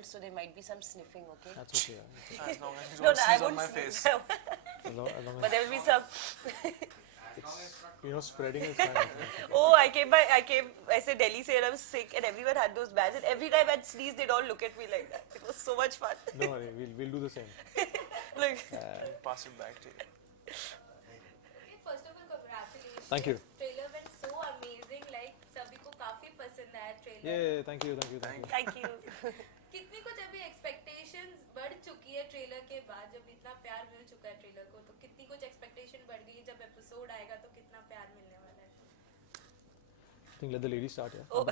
So there might be some sniffing, okay? That's okay. Yeah. As long as you No, don't no, I sneeze on won't my sneeze. face. As long But as there will be some. it's, spreading is fine. I think. Oh, I said Delhi say I was sick, and everyone had those bags, and every time I'd sneeze, they'd all look at me like that. It was so much fun. Don't worry, we'll do the same. Look. Pass it back to you. Okay, first of all, congratulations. Thank you. Trailer went so amazing. Like सभी को काफी पसंद आया trailer. Yeah, thank you. Thank you. कितनी कुछ अभी expectations बढ़ चुकी है ट्रेलर के बाद जब इतना प्यार मिल चुका है ट्रेलर को तो कितनी कुछ expectation बढ़ गई है जब एपिसोड आएगा तो कितना प्यार मिलने वाला है. I think let the lady start. Yeah. Oh,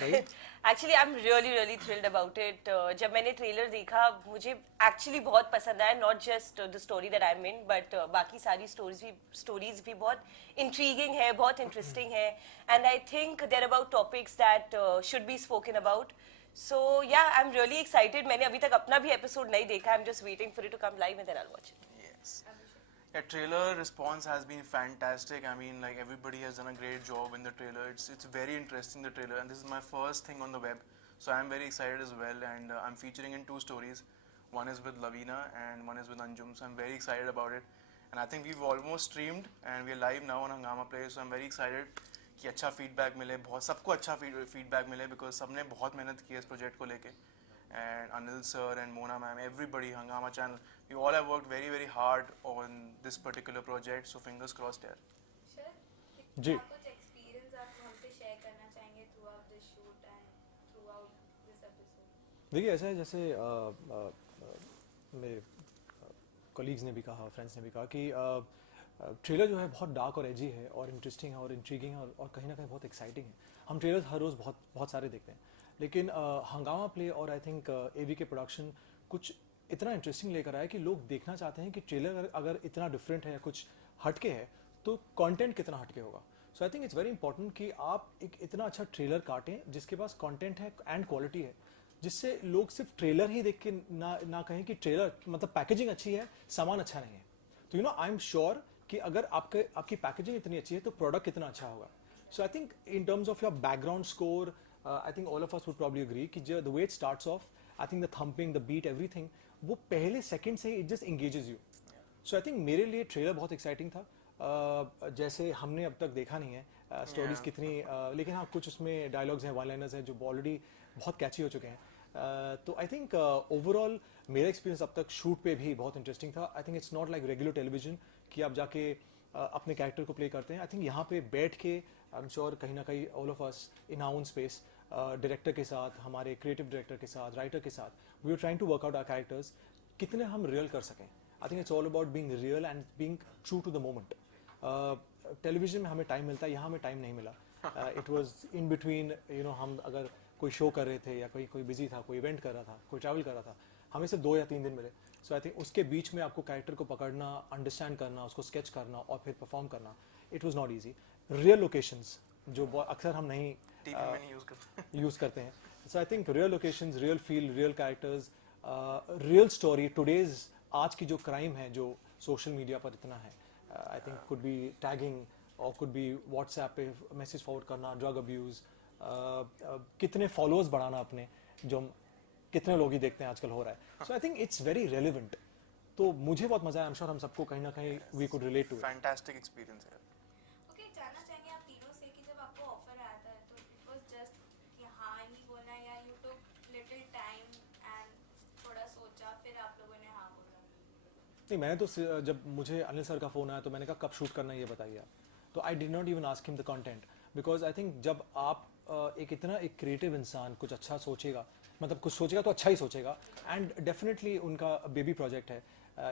actually, I'm really thrilled about it. जब मैंने ट्रेलर देखा मुझे actually बहुत पसंद आया. Not just the story that I'm in, but बाकी सारी stories भी बहुत intriguing है, बहुत interesting है. And I think they're about topics that should be spoken about. So yeah, I'm really excited. मैंने अभी तक अपना भी episode नहीं देखा. I'm just waiting for it to come live and then I'll watch it. Yes. Yeah, trailer response has been fantastic. I mean, like everybody has done a great job in the trailer. It's very interesting, the trailer, and this is my first thing on the web, so I'm very excited as well. And I'm featuring in 2 stories. One is with Lavina and one is with Anjum. So I'm very excited about it. And I think we've almost streamed and we're live now on Hungama Play. So I'm very excited कि अच्छा feedback मिले, बहुत सबको अच्छा feedback मिले because सबने बहुत मेहनत की है इस project को लेके. And Anil sir and Mona ma'am, everybody, Hungama channel, we all have worked very hard on this particular project. So fingers crossed there. Sure. जी. कितना कुछ experience आप हमसे share करना चाहेंगे throughout this shoot and throughout this episode. देखिए ऐसा है जैसे मेरे कलीग्स ने भी कहा, फ्रेंड्स ने भी कहा कि ट्रेलर जो है बहुत डार्क और एजी है और इंटरेस्टिंग है और इंट्रीगिंग है और कहीं ना कहीं बहुत एक्साइटिंग है. हम ट्रेलर्स हर रोज़ बहुत सारे देखते हैं, लेकिन हंगामा प्ले और आई थिंक एवी के प्रोडक्शन कुछ इतना इंटरेस्टिंग लेकर आया कि लोग देखना चाहते हैं कि ट्रेलर अगर इतना डिफरेंट है या कुछ हटके है तो कंटेंट कितना हटके होगा. So I think it's very important कि आप एक इतना अच्छा ट्रेलर काटें जिसके पास कंटेंट है एंड क्वालिटी है, जिससे लोग सिर्फ ट्रेलर ही देख के ना कहें कि ट्रेलर मतलब पैकेजिंग अच्छी है, सामान अच्छा नहीं है. तो you know I am sure कि अगर आपकी पैकेजिंग इतनी अच्छी है तो प्रोडक्ट कितना अच्छा होगा. So I think in terms of your background score, I think all of us would probably agree कि the way it starts off, I think the thumping, the beat, everything, वो पहले सेकंड से it just engages you. So I think मेरे लिए trailer बहुत exciting था. जैसे हमने अब तक देखा नहीं है स्टोरीज कितनी, लेकिन हाँ कुछ उसमें डायलॉग्स हैं, वन लाइनर्स हैं जो ऑलरेडी बहुत कैची हो चुके हैं. तो आई थिंक ओवरऑल मेरा एक्सपीरियंस अब तक शूट पे भी बहुत इंटरेस्टिंग था. आई think it's not like regular television कि आप जाके अपने कैरेक्टर को प्ले करते हैं. आई थिंक यहाँ पे बैठ के आई एम श्योर कहीं ना कहीं all of us in our own space, director के साथ, हमारे क्रिएटिव डायरेक्टर के साथ, राइटर के साथ, we are trying to work out our characters कितने हम रियल कर सकें. I think it's all about being real and being true to the moment. Television में हमें टाइम मिलता है, यहाँ हमें टाइम नहीं मिला. It was in between, you know, हम अगर कोई शो कर रहे थे या कोई बिजी था, कोई इवेंट कर रहा था, कोई ट्रैवल कर रहा था, हमें सिर्फ 2 या 3 दिन मिले. सो आई थिंक उसके बीच में आपको कैरेक्टर को पकड़ना, अंडरस्टैंड करना, उसको स्केच करना और फिर परफॉर्म करना, it was not easy. Real locations जो अक्सर हम नहीं यूज़ करते हैं. So I think real locations, real feel, real characters, real story. Today's आज की जो क्राइम है जो सोशल मीडिया पर इतना है, I think could be tagging और कुड बी व्हाट्सएप पे मैसेज फॉरवर्ड करना, ड्रग अब्यूज़, कितने फॉलोअर्स बढ़ाना अपने, जो कितने लोग ही देखते हैं आजकल हो रहा है. So I think it's very relevant. तो मुझे बहुत मजा आया. आई एम श्योर हम सबको कहीं ना कहीं we could relate to. Fantastic experience है. ओके, जानना चाहेंगे आप तीनों से कि जब आपको ऑफर आया था तो इट वाज जस्ट कि हाँ ही बोलना है या you took little time and थोड़ा सोचा फिर आप लोगों ने हाँ बोला? नहीं, मैंने तो जब मुझे अनिल सर का फ़ोन आया तो मैंने कहा कब शूट करना है ये बताइए आप. तो I did not even ask him the content because I think जब आप एक क्रिएटिव इंसान कुछ अच्छा सोचेगा, मतलब कुछ सोचेगा तो अच्छा ही सोचेगा. एंड डेफिनेटली उनका बेबी प्रोजेक्ट है.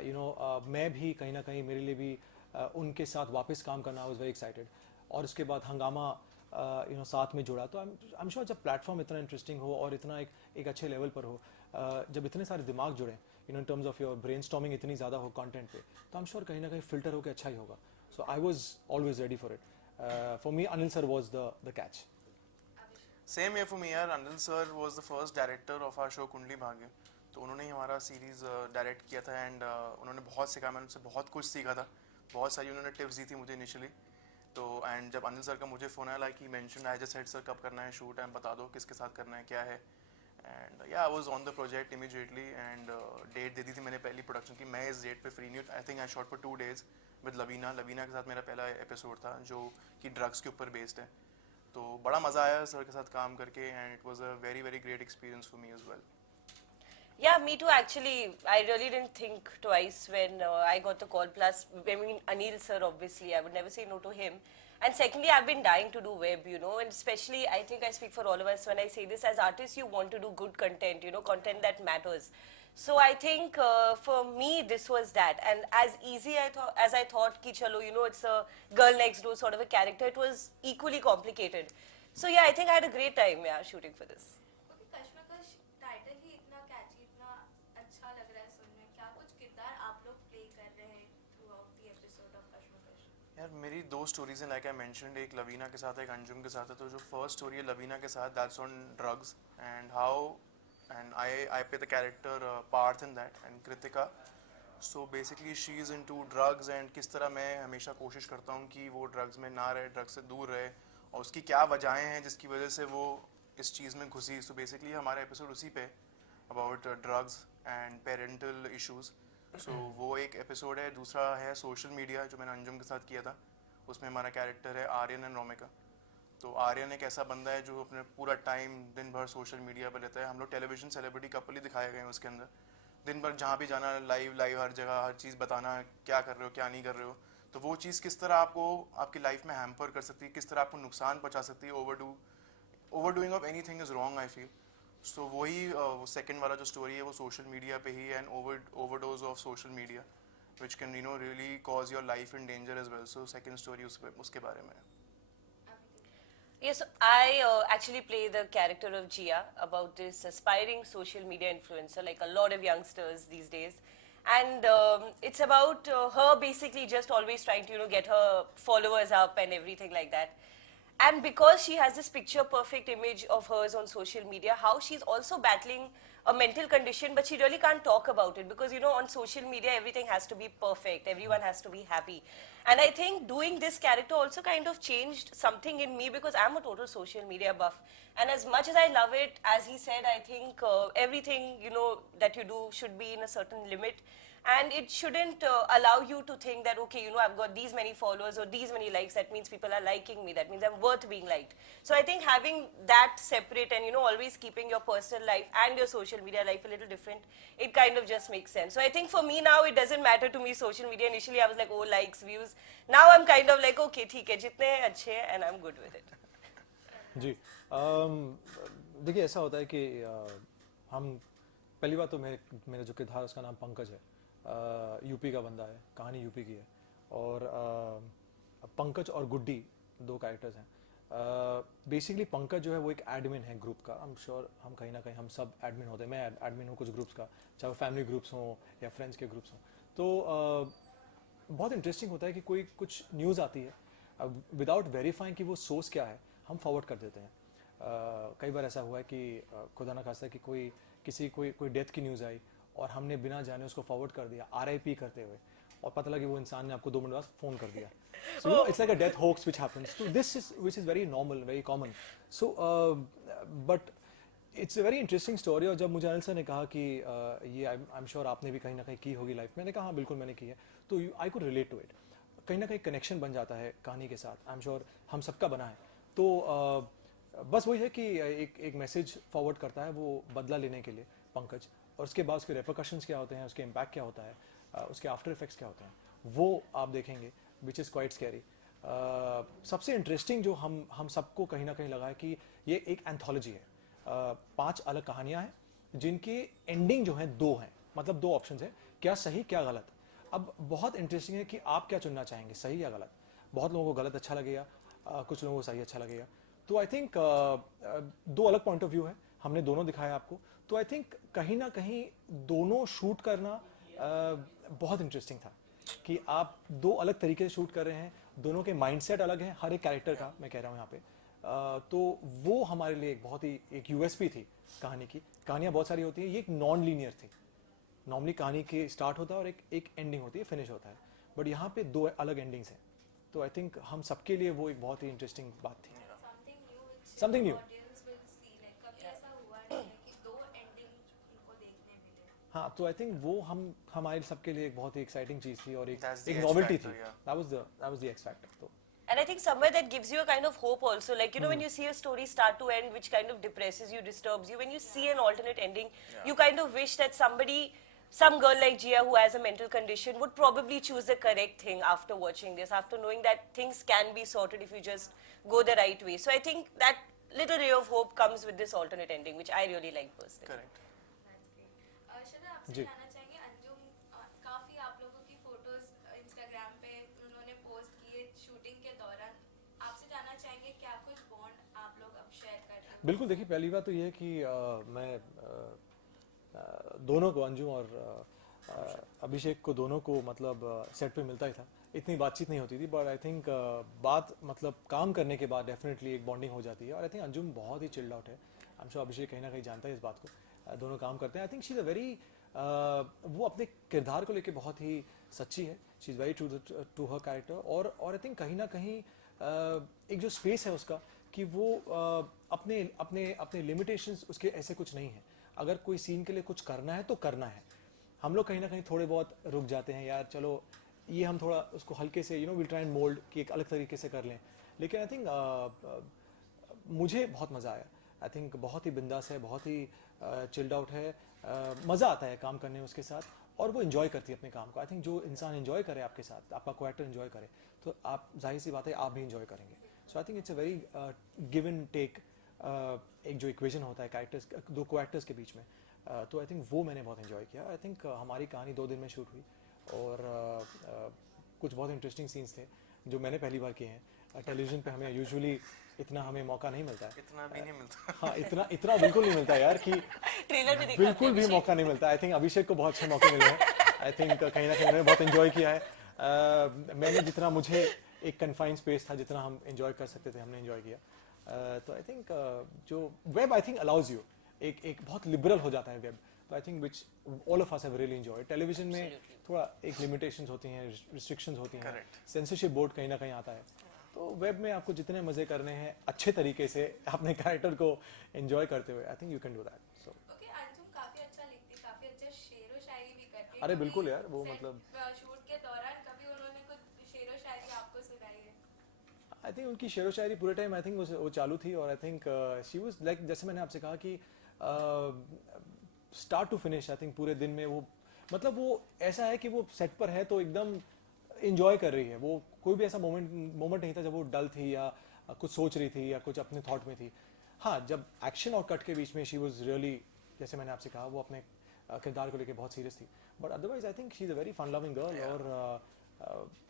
यू नो, मैं भी कहीं ना कहीं मेरे लिए भी उनके साथ वापस काम करना, आई वाज वेरी एक्साइटेड. और उसके बाद हंगामा यू नो साथ में जुड़ा. तो आई एम श्योर जब प्लेटफॉर्म इतना इंटरेस्टिंग हो और इतना एक अच्छे लेवल पर हो, जब इतने सारे दिमाग जुड़े, you know, in terms of your brainstorming इतनी ज़्यादा हो कंटेंट पे, तो आई एम श्योर कहीं ना कहीं फिल्टर होकर अच्छा ही होगा. So I was always ready for it. For me Anil sir was the catch. Same here for me यार. Anil sir was the first director of our show Kundali Bhagya. तो उन्होंने ही हमारा सीरीज़ डायरेक्ट किया था एंड उन्होंने बहुत सिखाया, मैंने उनसे बहुत कुछ सीखा था. बहुत सारी उन्होंने टिप्स दी थी मुझे इनिशियली. तो एंड जब अनिल सर का मुझे फ़ोन आया, like he mention, I just said sir कब करना है शूट, एंड बता दो किसके साथ करना है, क्या है. एंड या I was on the project immediately and date दे दी थी मैंने पहली प्रोडक्शन की, मैं इस डेट पे फ्री नहीं हूँ. I think I shot for 2 days with Laveena के साथ मेरा पहला एपिसोड था जो कि ड्रग्स के ऊपर बेस्ड है. तो बड़ा मज़ा आया सर के साथ काम करके and it was a very very great experience for me as well. Yeah, me too. Actually, I really didn't think twice when I got the call. Plus, I mean, Anil sir, obviously, I would never say no to him. And secondly, I've been dying to do web, you know, and especially, I think I speak for all of us when I say this. As artists, you want to do good content, you know, content that matters. So I think for me, this was that. And as easy as I thought, ki chalo, you know, it's a girl next door sort of a character, it was equally complicated. So yeah, I think I had a great time, yeah, shooting for this. क्योंकि कश्मकश title ही इतना कैची, इतना अच्छा लग रहा है सुनने. क्या कुछ किरदार आप लोग प्ले कर रहे हैं throughout the episode of Kashmakash? यार मेरी 2 स्टोरीज हैं लाइक आई मेंशनड, एक लवीना के साथ एक अंजुम के साथ है. तो जो फर्स्ट स्टोरी है लवीना के साथ that's on drugs and how and I play the character Parth in that and Kritika. So basically she is into drugs and किस तरह मैं हमेशा कोशिश करता हूँ कि वो ड्रग्स में ना रहे, ड्रग्स से दूर रहे और उसकी क्या वजहें हैं जिसकी वजह से वो इस चीज़ में घुसी. सो बेसिकली हमारा एपिसोड उसी पे about drugs and parental issues. So वो एक एपिसोड है. दूसरा है सोशल मीडिया जो मैंने अंजुम के साथ किया था. उसमें हमारा कैरेक्टर है आर्यन एंड रोमिका. तो आर्यन एक ऐसा बंदा है जो अपने पूरा टाइम दिन भर सोशल मीडिया पर रहता है. हम लोग टेलीविजन सेलिब्रिटी कपल ही दिखाए गए हैं उसके अंदर. दिन भर जहाँ भी जाना लाइव हर जगह हर चीज़ बताना क्या कर रहे हो क्या नहीं कर रहे हो. तो वो चीज़ किस तरह आपको आपकी लाइफ में हैम्पर कर सकती है, किस तरह आपको नुकसान पहुँचा सकती है. Overdoing of anything is wrong I feel. So वही वो सेकंड वाला जो स्टोरी है वो सोशल मीडिया पे ही and overdose of social media which can really cause your life in danger as well. So second story उसके बारे में है. Yes, I actually play the character of Jia, about this aspiring social media influencer, like a lot of youngsters these days. And it's about her basically just always trying to, you know, get her followers up and everything like that. And because she has this picture perfect image of hers on social media, how she's also battling a mental condition, but she really can't talk about it because, you know, on social media everything has to be perfect, everyone has to be happy. And I think doing this character also kind of changed something in me because I'm a total social media buff. And as much as I love it, as he said, I think everything, you know, that you do should be in a certain limit. And it shouldn't allow you to think that, okay, you know, I've got these many followers or these many likes, that means people are liking me, that means I'm worth being liked. So I think having that separate and, you know, always keeping your personal life and your social media life a little different, it kind of just makes sense. So I think for me now, it doesn't matter to me social media. Initially I was like, oh, likes, views. Now I'm kind of like, okay, theek hai, jitne hain अच्छे हैं, and I'm good with it. जी देखिए ऐसा होता है कि हम पहली बात तो मेरा जो किरदार है उसका नाम पंकज है. यूपी का बंदा है, कहानी यूपी की है. और पंकज और गुड्डी 2 कैरेक्टर्स हैं. बेसिकली पंकज जो है वो एक एडमिन है ग्रुप का. आई एम श्योर हम कहीं ना कहीं हम सब एडमिन होते हैं. मैं एडमिन हूँ कुछ ग्रुप्स का, चाहे वो फैमिली ग्रुप्स हों या फ्रेंड्स के ग्रुप्स हों. तो बहुत इंटरेस्टिंग होता है कि कोई कुछ न्यूज़ आती है विदाउट वेरीफाइंग कि वो सोर्स क्या है, हम फॉरवर्ड कर देते हैं. कई बार ऐसा हुआ है कि खुदा ना खास्ता कि कोई डेथ की न्यूज़ आई और हमने बिना जाने उसको फॉरवर्ड कर दिया RIP करते हुए, और पता लगा कि वो इंसान ने आपको 2 मिनट बाद फ़ोन कर दिया. So you know it's like a death hoax which happens. So this is which is very normal, very common. So but it's a very interesting story. और जब मुझे अनिल सर ने कहा कि ये आई एम श्योर आपने भी कहीं ना कहीं की होगी लाइफ, मैंने कहा हाँ बिल्कुल मैंने की है. तो I could relate to it. कहीं ना कहीं कनेक्शन बन जाता है कहानी के साथ. आई एम श्योर हम सबका बना है. तो बस वही है कि एक मैसेज फॉरवर्ड करता है वो बदला लेने के लिए पंकज, और उसके बाद उसके रेपरकशंस क्या होते हैं, उसके इम्पैक्ट क्या होता है, उसके आफ्टर इफेक्ट्स क्या होते हैं, वो आप देखेंगे विच इज़ क्वाइट स्कैरी. सबसे इंटरेस्टिंग जो हम सबको कहीं ना कहीं लगा है कि ये एक एंथोलॉजी है. 5 अलग कहानियाँ हैं जिनकी एंडिंग जो है 2 हैं, मतलब 2 ऑप्शन है, क्या सही क्या गलत. अब बहुत इंटरेस्टिंग है कि आप क्या चुनना चाहेंगे, सही या गलत. बहुत लोगों को गलत अच्छा लगेगा, कुछ लोगों को सही अच्छा लगेगा. तो आई थिंक 2 अलग पॉइंट ऑफ व्यू है, हमने दोनों दिखाया आपको. तो आई थिंक कहीं ना कहीं दोनों शूट करना बहुत इंटरेस्टिंग था कि आप 2 अलग तरीके से शूट कर रहे हैं, दोनों के माइंडसेट अलग हैं हर एक कैरेक्टर का, मैं कह रहा हूँ यहाँ पे. तो वो हमारे लिए एक बहुत ही एक USP थी कहानी की. कहानियाँ बहुत सारी होती हैं, ये एक नॉन लीनियर थी. नॉर्मली कहानी के स्टार्ट होता है और एक एंडिंग होती है, फिनिश होता है. बट यहाँ पे 2 अलग एंडिंग्स हैं. तो आई थिंक हम सबके लिए वो एक बहुत ही इंटरेस्टिंग बात थी. something new Something new. audience will see. Like कभी ऐसा हुआ नहीं है कि 2 हाँ, तो आई थिंक वो हमारे सबके लिए एक बहुत ही एक्साइटिंग चीज़ थी और That's the एक X नॉवेल्टी थी. factor, yeah. That was the X factor. तो And I think somewhere that gives you a kind of hope also. Like, you know, when you see a story start to end, which kind of depresses you, disturbs you, when you see an alternate ending, you kind of wish that some girl like Jia who has a mental condition would probably choose the correct thing after watching this, after knowing that things can be sorted if you just go the right way. So I think that little ray of hope comes with this alternate ending, which I really like personally. Correct. श्रद्धा आपसे जी. जानना चाहेंगे अंजुम काफी आप लोगों की photos Instagram पे उन्होंने post किए शूटिंग के दौरान आपसे जानना चाहेंगे क्या कुछ बॉन्ड आप लोग अब शेयर कर रहे हो बिल्कुल देखिए पहली बात तो ये है कि मैं दोनों को अंजुम और अभिषेक को दोनों को मतलब सेट पे मिलता ही था. इतनी बातचीत नहीं होती थी बट आई थिंक बात मतलब काम करने के बाद डेफिनेटली एक बॉन्डिंग हो जाती है और आई थिंक अंजुम बहुत ही चिल्ड आउट है. आई एम श्योर अभिषेक कहीं ना कहीं जानता है इस बात को. दोनों काम करते हैं. I think she is a very वो अपने किरदार को लेके बहुत ही सच्ची है. She is very true to her character और आई थिंक कहीं ना कहीं एक जो स्पेस है उसका कि वो अपने अपने अपने लिमिटेशंस उसके ऐसे कुछ नहीं है. अगर कोई सीन के लिए कुछ करना है तो करना है. हम लोग कहीं ना कहीं थोड़े बहुत रुक जाते हैं यार चलो ये हम थोड़ा उसको हल्के से विल ट्राई एंड मोल्ड कि एक अलग तरीके से कर लें. लेकिन आई थिंक मुझे बहुत मज़ा आया. आई थिंक बहुत ही बिंदास है, बहुत ही चिल्ड आउट है. मज़ा आता है काम करने में उसके साथ और वो इन्जॉय करती है अपने काम को. आई थिंक जो इंसान इन्जॉय करे आपके साथ, आपका को एक्टर इन्जॉय करे तो आप जाहिर सी बात है आप भी इन्जॉय करेंगे. So I think it's a very give and take एक जो इक्वेशन होता है कैरेक्टर्स दो को एक्टर्स के बीच में. तो आई थिंक वो मैंने बहुत इन्जॉय किया. आई थिंक हमारी कहानी 2 दिन में शूट हुई और कुछ बहुत इंटरेस्टिंग सीन्स थे जो मैंने पहली बार किए हैं. टेलीविजन पे हमें यूजुअली इतना हमें मौका नहीं मिलता है. इतना भी नहीं मिलता. हाँ इतना बिल्कुल नहीं मिलता यार कि ट्रेलर में देखा बिल्कुल भी मौका नहीं मिलता. आई थिंक अभिषेक को बहुत अच्छे मौके मिले हैं. आई थिंक कहीं ना कहीं मैंने बहुत इन्जॉय किया है. मैंने जितना मुझे एक कन्फाइंड स्पेस था जितना हम इन्जॉय कर सकते थे हमने इन्जॉय किया. तो आई थिंक जो web I think allows you एक बहुत लिबरल हो जाता है वेब. तो I think which all of us have really enjoyed. Television में थोड़ा एक लिमिटेशंस होती हैं, रिस्ट्रिक्शंस होती हैं, Correct. सेंसरशिप बोर्ड कहीं ना कहीं आता है. तो वेब में आपको जितने मजे करने हैं अच्छे तरीके से अपने कैरेक्टर को एंजॉय करते हुए I think you can do that. So okay Anjum काफी अच्छा लिखती काफी अच्छा शेरो शायरी भी करती अरे बिल्कुल यार वो मतलब शूट के दौरान कभी उन्होंने कुछ शेरो शायरी आपको सुनाई है आई थिंक उनकी शेरो शायरी पूरे टाइम आई थिंक वो चालू थी और I think she was like जैसे मैंने आपसे कहा कि start to finish I think पूरे दिन में वो मतलब वो ऐसा है कि वो सेट पर है तो एकदम इंजॉय कर रही है. वो कोई भी ऐसा मोमेंट नहीं था जब वो डल थी या कुछ सोच रही थी या कुछ अपने थॉट में थी. हाँ जब एक्शन और कट के बीच में शी वाज रियली जैसे मैंने आपसे कहा वो अपने किरदार को लेके बहुत सीरियस थी. But otherwise I think she is a very fun loving girl और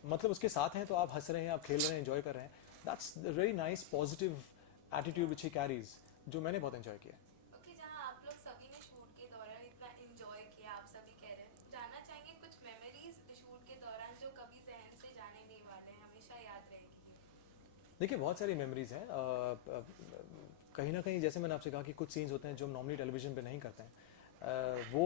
मतलब उसके साथ हैं तो आप हंस रहे हैं, आप खेल रहे हैं, एंजॉय कर रहे हैं. That's very nice positive attitude which he carries जो मैंने बहुत एंजॉय किया. ओके जहाँ आप लोग सभी ने शूट के दौरान इतना एंजॉय किया आप सभी कह रहे हैं जानना चाहेंगे कुछ मेमोरीज शूट के दौरान जो कभी जहन से जाने नहीं वाले हैं हमेशा याद रहेगी. देखिए बहुत सारी मेमोरीज हैं. कहीं ना कहीं जैसे मैंने आपसे कहा कि कुछ सीन्स होते हैं जो हम नॉर्मली टेलीविजन पे नहीं करते हैं. वो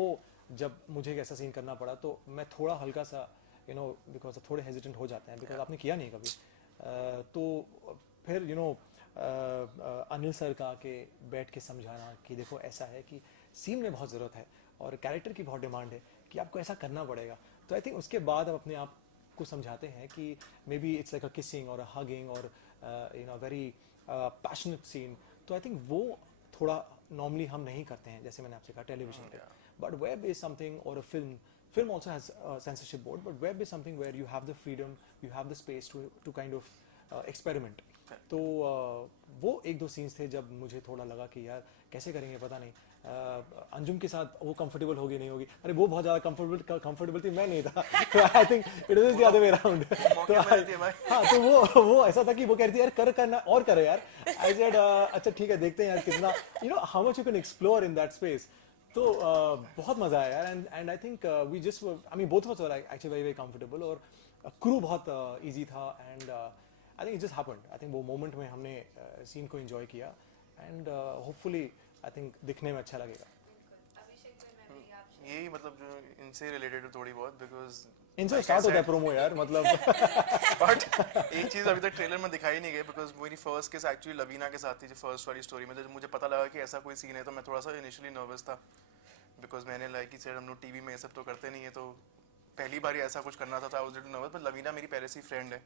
जब मुझे एक ऐसा सीन करना पड़ा तो मैं थोड़ा हल्का सा बिकॉज थोड़े हेजिटेंट हो जाते हैं बिकॉज आपने किया नहीं कभी. तो फिर अनिल सर का आके बैठ के समझाना कि देखो ऐसा है कि सीन में बहुत ज़रूरत है और कैरेक्टर की बहुत डिमांड है कि आपको ऐसा करना पड़ेगा. तो आई थिंक उसके बाद आप अपने आप को समझाते हैं कि may be it's like a kissing और अ हगिंग और वेरी पैशनेट सीन. तो आई थिंक वो थोड़ा नॉर्मली हम नहीं करते हैं जैसे मैंने आपसे कहा टेलीविजन पे. बट वेब इज समथिंग और अ film also has a censorship board but web is something where you have the freedom, you have the space to kind of experiment. तो वो 1-2 सीन्स थे जब मुझे थोड़ा लगा कि यार कैसे करेंगे पता नहीं. अंजुम के साथ वो कंफर्टेबल होगी नहीं होगी. अरे वो बहुत ज़्यादा कंफर्टेबल थी, मैं नहीं था. तो आई think it was the other way around. तो हाँ तो वो ऐसा था कि वो कह रही थी यार करना और करो यार. आई सेड अच्छा ठीक है देखते हैं यार कितना how much you can explore in that space. तो बहुत मज़ा आया यार. And I think we just I mean both of us were actually very very comfortable और क्रू बहुत इजी था. And I think it just happened. I think वो moment में हमने सीन को एंजॉय किया एंड होपफुली आई थिंक दिखने में अच्छा लगेगा. बिल्कुल अभिषेक कोई मेमोरी आप share यही मतलब जो इनसे रिलेटेड है थोड़ी बहुत बिकॉज इनसे स्टार्ट होता है प्रोमो यार मतलब. बट एक चीज अभी तक ट्रेलर में दिखाई नहीं गई बिकॉज मेरी फर्स्ट केस एक्चुअली लवीना के साथ थी जो फर्स्ट वाली स्टोरी में. जब मुझे पता लगा कि ऐसा कोई सीन है तो मैं थोड़ा सा इनिशियली नर्वस था. बिकॉज मैंने लाइक ही सेड हम लोग टीवी में ये सब तो करते नहीं है, तो पहली बार ही ऐसा कुछ करना था, I was little nervous, but Laveena मेरी पहले से फ्रेंड है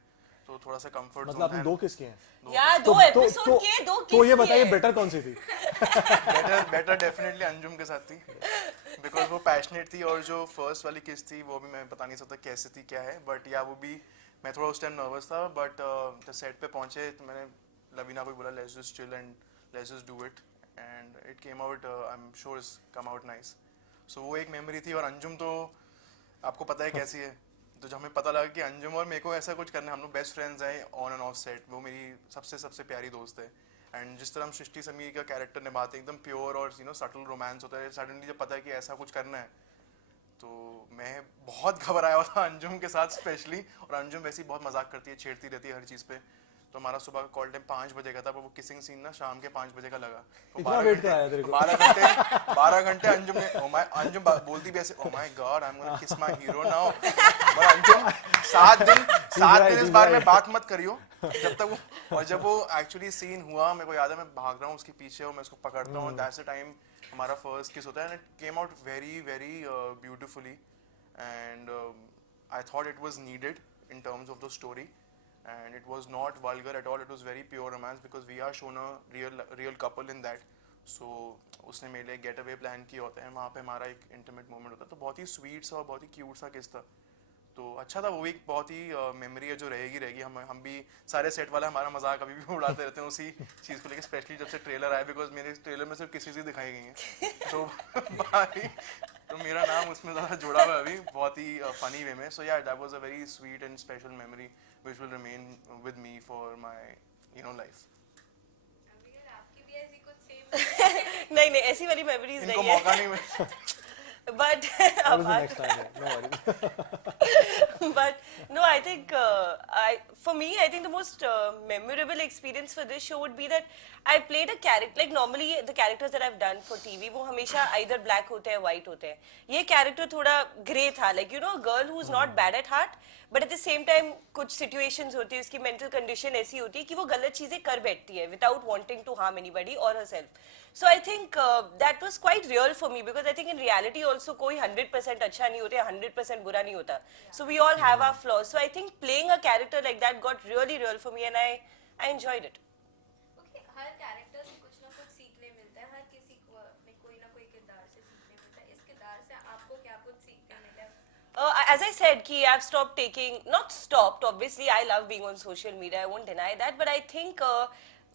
तो थोड़ा सा कंफर्ट मतलब आपने 2 किस किए हैं? यार 2 एपिसोड किए, 2 तो ये किस बताइए किए? बेटर कौन सी थी? बेटर डेफिनेटली अंजुम के साथ थी, बिकॉज वो पैशनेट थी, और जो फर्स्ट वाली किस थी वो भी मैं बता नहीं सकता कैसे थी क्या है, बट या वो भी मैं थोड़ा उस टाइम नर्वस था, बट जब सेट पे पहुंचे तो मैंने लवीना को बोला let's just chill and let's just do it, and it came out, I am sure it's come out nice. So वो एक मेमोरी थी। और अंजुम तो आपको पता है कैसी है, तो जब हमें पता लगा कि अंजुम और मेरे को ऐसा कुछ करना है, हम लोग बेस्ट फ्रेंड्स हैं ऑन एंड ऑफ सेट, वो मेरी सबसे प्यारी दोस्त है, एंड जिस तरह हम सृष्टि समीर का कैरेक्टर निभाते हैं एकदम प्योर और सटल रोमांस होता है, सडनली जब पता है कि ऐसा कुछ करना है तो मैं बहुत घबराया हुआ था अंजुम के साथ स्पेशली, और अंजुम वैसे ही बहुत मजाक करती है, छेड़ती रहती है हर चीज़ पे। तो हमारा सुबह का कॉल टाइम 5 बजे का था, पर वो किसिंग सीन ना शाम के 5 बजे का लगा, तो इतना वेट कराया तेरे को? 12 घंटे अंजुम ने अंजुम बोलती भी ऐसे, oh my God I am gonna किस माय हीरो नाउ, और अंजुम 7 दिन इस बारे में बात मत करियो जब तक वो, और जब वो एक्चुअली सीन हुआ मेरे को याद है मैं भाग रहा हूँ उसके पीछे और मैं उसको पकड़ता हूँ, दैट्स द टाइम हमारा फर्स्ट किस होता है, and it came out very very beautifully, and I thought it was needed in terms of the story, and it was not vulgar at all, it was very pure romance because we are shown a real couple in that. So उसने मेरे लिए get away plan किया होता है, वहाँ पे हमारा एक इंटीमेट मोमेंट होता है, तो बहुत ही स्वीट सा और बहुत ही क्यूट सा किस था, तो अच्छा था। वो एक बहुत ही मेमोरी है जो रहेगी। हम भी सारे सेट वाले हमारा मजाक अभी भी उड़ाते रहते हैं उसी चीज़ को लेकर, स्पेशली जब से ट्रेलर आया, बिकॉज मेरे ट्रेलर में सिर्फ किसी चीज़ दिखाई गई है तो भाई तो मेरा नाम उसमें ज़्यादा जुड़ा हुआ है अभी, बहुत ही फनी वे में। सो या that was a very sweet and special memory which will remain with me for my life. आपकी भी ऐसी कुछ सेम नहीं ऐसी वाली मेमोरीज इनको नहीं है, मौका नहीं मिला but That was the next time, yeah. No worries. but no, I think for me, I think the most memorable experience for this show would be that I played a character. Like normally, the characters that I've done for TV, वो हमेशा either black होते हैं, white होते हैं. ये character थोड़ा grey था, like a girl who's not bad at heart, but at the same time कुछ situations होती है, उसकी mental condition ऐसी होती है कि वो गलत चीजें कर बैठती है without wanting to harm anybody or herself. So I think that was quite real for me, because I think in reality also कोई 100% अच्छा नहीं होता, 100% बुरा नहीं होता. So we all have our flaws. So I think playing a character like that got really real for me, and I enjoyed it. Okay, her character से कुछ ना कुछ सीखने मिलता है, हर किसी को में कोई ना कोई किरदार से सीखने मिलता है। इस किरदार से आपको क्या कुछ सीखने मिला? As I said, कि I've stopped taking, not stopped, obviously I love being on social media, I won't deny that, but I think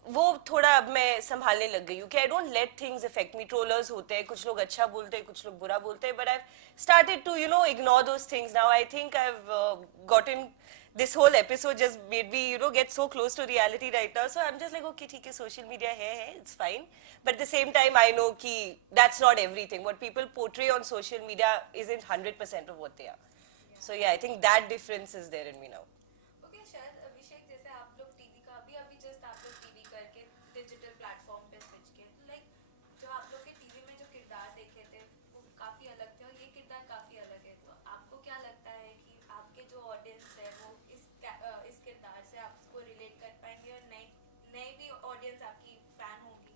वो थोड़ा अब मैं संभालने लग गई हूँ कि I don't let things affect me. Trollers होते हैं, कुछ लोग अच्छा बोलते हैं, कुछ लोग बुरा बोलते हैं, but I've started to ignore those things now. I think I've gotten this whole episode just made me get so close to reality right now, so I'm just like, okay, ठीक है, social media है, it's fine, but at the same time I know कि that's not everything. What people portray on social media isn't 100% of what they are. So yeah, I think that difference is there in me now. Okay, शायद अभिषेक जैसे आप लोग TV का अभी just आप लोग TV करके डिजिटल प्लेटफॉर्म पे स्विच किए, तो लाइक जो आप लोग के टीवी में जो किरदार देखे थे वो काफी अलग थे और ये किरदार काफी अलग है, तो आपको क्या लगता है कि आपके जो ऑडियंस है वो इस किरदार से आपको रिलेट कर पाएंगे और नई भी ऑडियंस आपकी फैन होगी?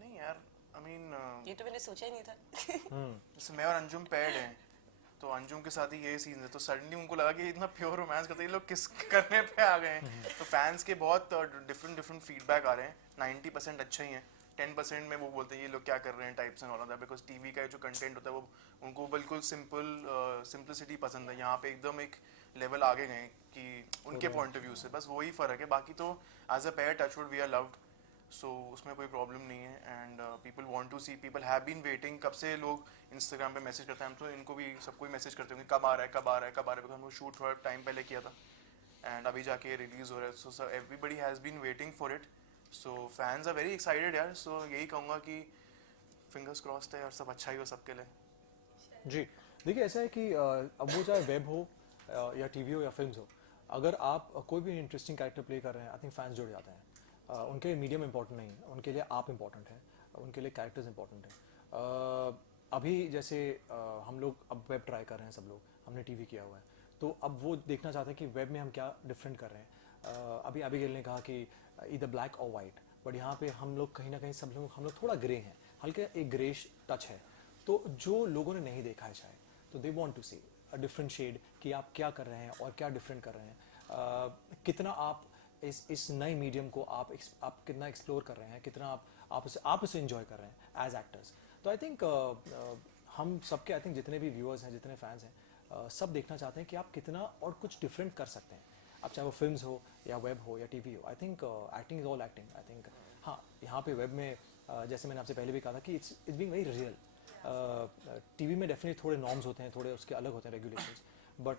नहीं यार, आई मीन ये तो मैंने सोचा ही नहीं था. जैसे मैं और अंजुम पैड हैं, तो अंजुम के साथ ही ये सीन है, तो सडनली उनको लगा कि इतना प्योर रोमांस करते हैं ये लोग किस करने पे आ गए हैं, तो फैंस के बहुत डिफरेंट फीडबैक आ रहे हैं, 90% अच्छे ही हैं, 10% में वो बोलते हैं ये लोग क्या कर रहे हैं types and all of that, because TV का जो कंटेंट होता है वो उनको बिल्कुल सिंपलिसिटी पसंद है, यहाँ पे एकदम एक लेवल आगे गए कि उनके पॉइंट ऑफ व्यू से, बस वही फ़र्क है, बाकी तो as a pair touchwood we are loved, so उसमें कोई प्रॉब्लम नहीं है, and people want to see, people have been waiting, कब से लोग इंस्टाग्राम पे मैसेज करते हैं, हम तो इनको भी सबको ही मैसेज करते होंगे कब आ रहा है कब आ रहा है कब आ रहा है, बिकॉज हम लोग शूट थोड़ा टाइम पहले किया था एंड अभी जाके रिलीज़ हो रहा है, so everybody has been waiting for it, so fans are very excited यार, सो यही कहूँगा कि फिंगर्स क्रॉस्ड है और सब अच्छा ही हो सबके लिए। जी देखिए, ऐसा है कि अब वो चाहे वेब हो या टीवी हो या फिल्म हो, अगर आप कोई भी इंटरेस्टिंग कैरेक्टर प्ले कर रहे हैं, आई थिंक फैंस जुड़ जाते हैं। उनके मीडियम इंपॉर्टेंट नहीं है, उनके लिए आप इंपॉर्टेंट हैं, उनके लिए कैरेक्टर्स इंपॉर्टेंट हैं। अभी जैसे हम लोग अब वेब ट्राई कर रहे हैं, सब लोग, हमने टीवी किया हुआ है, तो अब वो देखना चाहते हैं कि वेब में हम क्या डिफरेंट कर रहे हैं। अभी गिल ने कहा कि इधर ब्लैक और वाइट, बट यहाँ पे हम लोग कहीं ना कहीं सब लोग हम लोग थोड़ा ग्रे हैं, हल्के एक ग्रेश टच है, तो जो लोगों ने नहीं देखा है शायद, तो they want to see a different shade कि आप क्या कर रहे हैं और क्या डिफरेंट कर रहे हैं, कितना आप इस नए मीडियम को आप कितना एक्सप्लोर कर रहे हैं, कितना आप उसे एंजॉय कर रहे हैं एज एक्टर्स. तो आई थिंक हम सबके, आई थिंक जितने भी व्यूअर्स हैं, जितने फैंस हैं, सब देखना चाहते हैं कि आप कितना और कुछ डिफरेंट कर सकते हैं. अब चाहे वो फिल्म्स हो या वेब हो या टीवी हो, I think acting is all acting. I think हाँ, यहाँ पे वेब में जैसे मैंने आपसे पहले भी कहा था कि it's being very real. TV में डेफिनेटली थोड़े नॉर्म्स होते हैं, थोड़े उसके अलग होते हैं regulations, but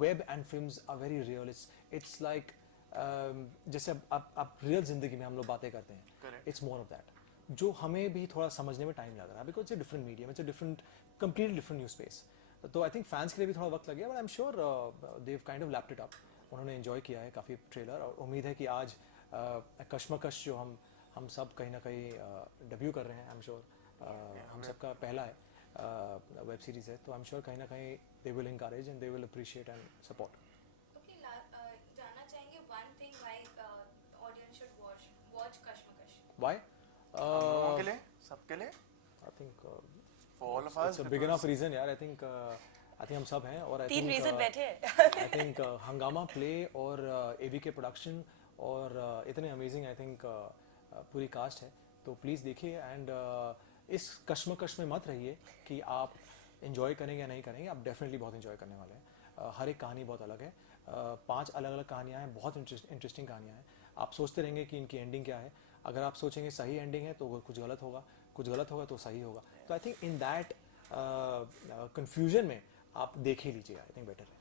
web and films are very real. It's like जैसे आप रियल जिंदगी में हम लोग बातें करते हैं, Correct. It's more of that, जो हमें भी थोड़ा समझने में टाइम लग रहा है, because it's a different medium, it's a different, completely different new space. तो आई थिंक फैंस के लिए भी थोड़ा वक्त लग गया, but I am sure they've kind of lapped it up. उन्होंने एंजॉय किया है काफ़ी ट्रेलर, और उम्मीद है कि आज कश्मकश जो हम सब कहीं ना कहीं डेब्यू कर रहे हैं, आई एम श्योर हम सबका पहला है वेब सीरीज़ है, तो आई एम श्योर कहीं ना कहीं they will encourage and they will appreciate and support. Okay, जानना चाहेंगे one thing why audience should watch Kashmakash. Why? हम लोगों के लिए, सबके लिए, I think for all of us, it's a big enough reason यार. आई थिंक हम सब हैं, और आई 3 थिंक रीजन बैठे हैं. आई थिंक हंगामा प्ले और AVK प्रोडक्शन और इतने अमेजिंग, आई थिंक पूरी कास्ट है, तो प्लीज़ देखिए. एंड इस कश्मकश में मत रहिए कि आप इन्जॉय करेंगे या नहीं करेंगे, आप डेफिनेटली बहुत इन्जॉय करने वाले हैं. हर एक कहानी बहुत अलग है, 5 अलग अलग कहानियाँ हैं, बहुत इंटरेस्टिंग कहानियाँ हैं. आप सोचते रहेंगे कि इनकी एंडिंग क्या है, अगर आप सोचेंगे सही एंडिंग है तो वो कुछ गलत होगा, कुछ गलत होगा तो सही होगा. तो आई थिंक इन दैट कन्फ्यूजन में आप देख ही लीजिए, आई थिंक बेटर है.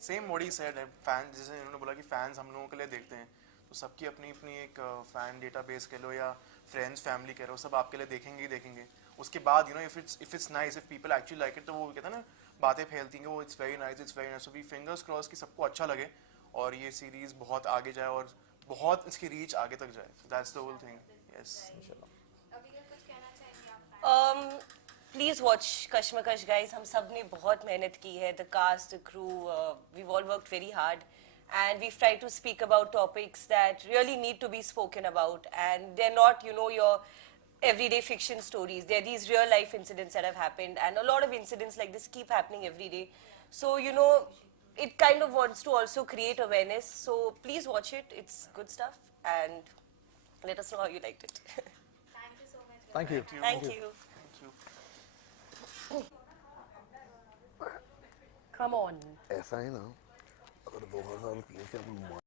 Same what he said. Fan, जैसे इन्होंने बोला कि फैंस हम लोगों के लिए देखते हैं, तो सबकी अपनी अपनी एक फैन डेटाबेस कह लो या फ्रेंड्स फैमिली कह लो, सब आपके लिए देखेंगे ही देखेंगे. उसके बाद you know if it's nice, if people actually like it, तो वो कहते हैं ना, बातें फैलती हैं वो it's very nice, it's very nice. So we fingers cross कि सबको अच्छा लगे और ये सीरीज बहुत आगे जाए और बहुत इसकी रीच आगे तक जाए. So that's the whole thing. Yes, अभी कुछ कहना चाहेंगे आप? Please watch Kashmakash guys. हम सब ने बहुत मेहनत की है, the cast, the crew, we all worked very hard, and we've tried to speak about topics that really need to be spoken about, and they're not, you know, your everyday fiction stories. They're these real life incidents that have happened, and a lot of incidents like this keep happening every day. So, you know, it kind of wants to also create awareness. So please watch it. It's good stuff, and let us know how you liked it. Thank you so much. Thank you. Thank you. Thank you. Come on. ऐसा है ना, अगर 2000 की